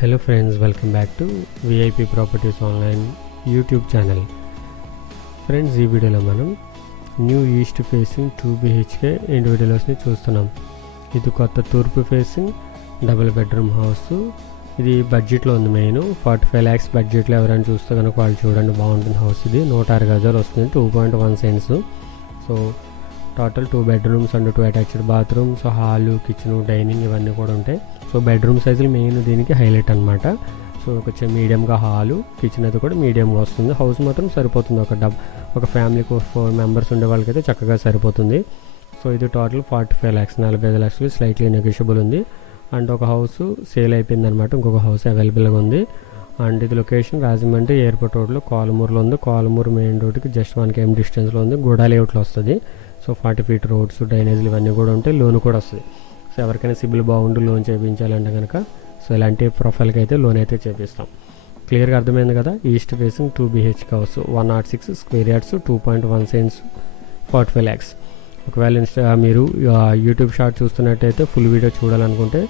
Hello friends, welcome back to VIP Properties Online YouTube channel. Friends, ఈ వీడియోలో మనం new east facing 2 BHK ఇండివిజువల్స్ని చూస్తున్నాం. ఇది కొత్త తూర్పు ఫేసింగ్ డబుల్ బెడ్రూమ్ హౌస్. ఇది బడ్జెట్లో ఉంది. మెయిన్ 45 lakhs బడ్జెట్లో ఎవరైనా చూస్తే కనుక వాళ్ళు చూడండి, బాగుంటుంది హౌస్. ఇది 106 గజాలు వస్తుంది, 2.1 cents. So total 2 bedrooms and 2 attached bathrooms, hall, kitchen, dining ఇవన్నీ కూడా ఉంటాయి. సో బెడ్రూమ్ సైజులు మెయిన్ దీనికి హైలైట్ అనమాట. సో కొంచెం మీడియంగా హాలు, కిచెన్ అయితే కూడా మీడియంగా వస్తుంది. హౌస్ మాత్రం సరిపోతుంది, ఒక ఫ్యామిలీకి 4 members ఉండే వాళ్ళకైతే చక్కగా సరిపోతుంది. సో ఇది టోటల్ 45 lakhs, 45 లక్షలు స్లైట్లీ నెగోషియబుల్ ఉంది. అండ్ ఒక హౌస్ సేల్ అయిపోయింది అనమాట, ఇంకొక హౌస్ అవైలబుల్గా ఉంది. అండ్ ఇది లొకేషన్ రాజమండ్రి ఎయిర్పోర్ట్ రోడ్లో కాలమూరులో ఉంది. కాలమూరు మెయిన్ రోడ్కి జస్ట్ 1 km డిస్టెన్స్లో ఉంది. గూడా లేఅవుట్లో వస్తుంది. సో 40 feet రోడ్స్, డ్రైనేజీలు ఇవన్నీ కూడా ఉంటాయి. లోన్ కూడా వస్తుంది. సో ఎవరికైనా సిబిల్ బాగుండి లోన్ చేయించాలంటే కనుక సో ఇలాంటి ప్రొఫైల్కి అయితే లోన్ అయితే చేపిస్తాం. క్లియర్గా అర్థమైంది కదా. East facing 2 BHK house, 106 square yards, 2.1 cents, 45 lakhs. ఒకవేళ మీరు యూట్యూబ్ షార్ట్ చూస్తున్నట్టయితే ఫుల్ వీడియో చూడాలనుకుంటే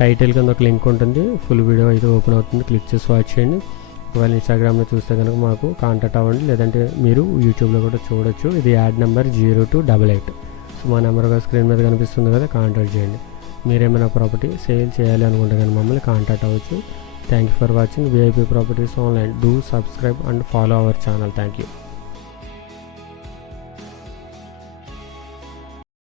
టైటిల్ కింద ఒక లింక్ ఉంటుంది, ఫుల్ వీడియో అయితే ఓపెన్ అవుతుంది, క్లిక్ చేసి వాచ్ చేయండి. ఒకవేళ ఇన్స్టాగ్రామ్లో చూస్తే కనుక మాకు కాంటాక్ట్ అవ్వండి, లేదంటే మీరు యూట్యూబ్లో కూడా చూడొచ్చు. ఇది యాడ్ నెంబర్ 0288. సో మా నెంబర్గా స్క్రీన్ మీద కనిపిస్తుంది కదా, కాంటాక్ట్ చేయండి. మీరేమైనా ప్రాపర్టీ సేల్ చేయాలి అనుకుంటే కానీ మమ్మల్ని కాంటాక్ట్ అవ్వచ్చు. Thank you for watching VIP Properties Online. Do subscribe and follow our channel. Thank you.